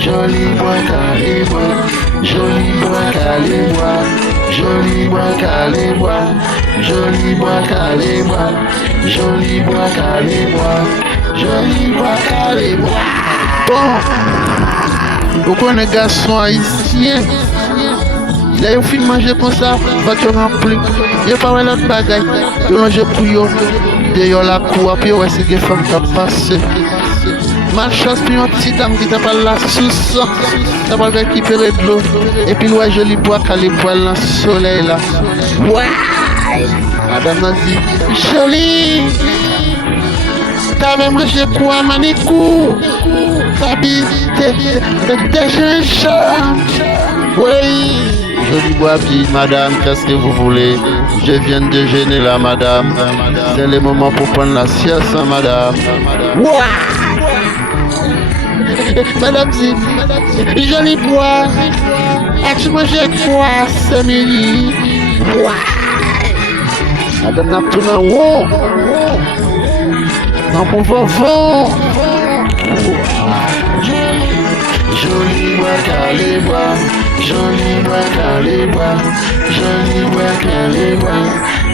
joli bois calé bois, joli bois calé bois, joli bois calé bois, joli bois calé bois, joli bois calé bois, joli bois calé bois. Bon, vous connaissez garçon haïtien. Là, vous filmez manger comme ça, votre rempli. Il n'y a pas l'autre bagaille. Vous mangez pour vous. D'ailleurs, la cour, puis ouais, c'est des femmes qui passent. Malchance, puis un petit dame qui t'a pas la sauce. T'as pas récupéré de l'eau. Et puis, ouais, joli bois, calé bois dans le soleil là. Ouais! Madame a dit, joli! T'avais mangé quoi, Manikou? T'as dit, des gingembre. Oui! Joli bois, puis madame, qu'est-ce que vous voulez? Je viens de déjeuner là, madame. C'est le moment pour prendre la sieste, hein, madame. Ouah! Madame Zip, joli bois. As-tu mangé quoi, Samiri? Ouah! Madame n'a plus un haut. Non, pour vent. Joli bois, calé bois. Joli bois calé bois, joli bois calé bois,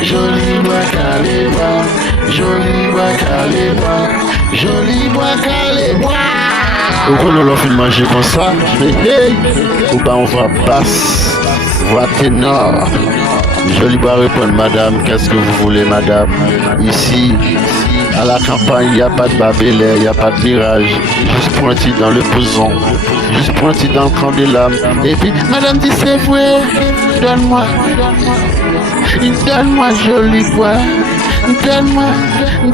joli bois calé bois, joli bois calé bois, joli bois calé bois. Pourquoi nous l'avons fait manger comme ça? Ou pas on voit basse, voix ténor. Joli bois répondre madame, qu'est-ce que vous voulez madame? Ici, à la campagne, il n'y a pas de babélé, il n'y a pas de virage, juste pointi dans le poison. Juste pointé dans le camp des lames. Et puis, madame dit c'est vrai, donne-moi, joli bois,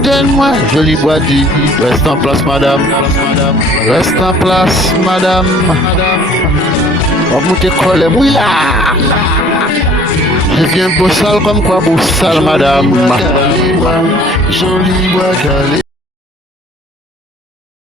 donne-moi, joli bois dit, reste en place madame, reste en place madame, on va monter coller, oui là, je viens beau sale comme quoi beau sale madame. Joli bois calé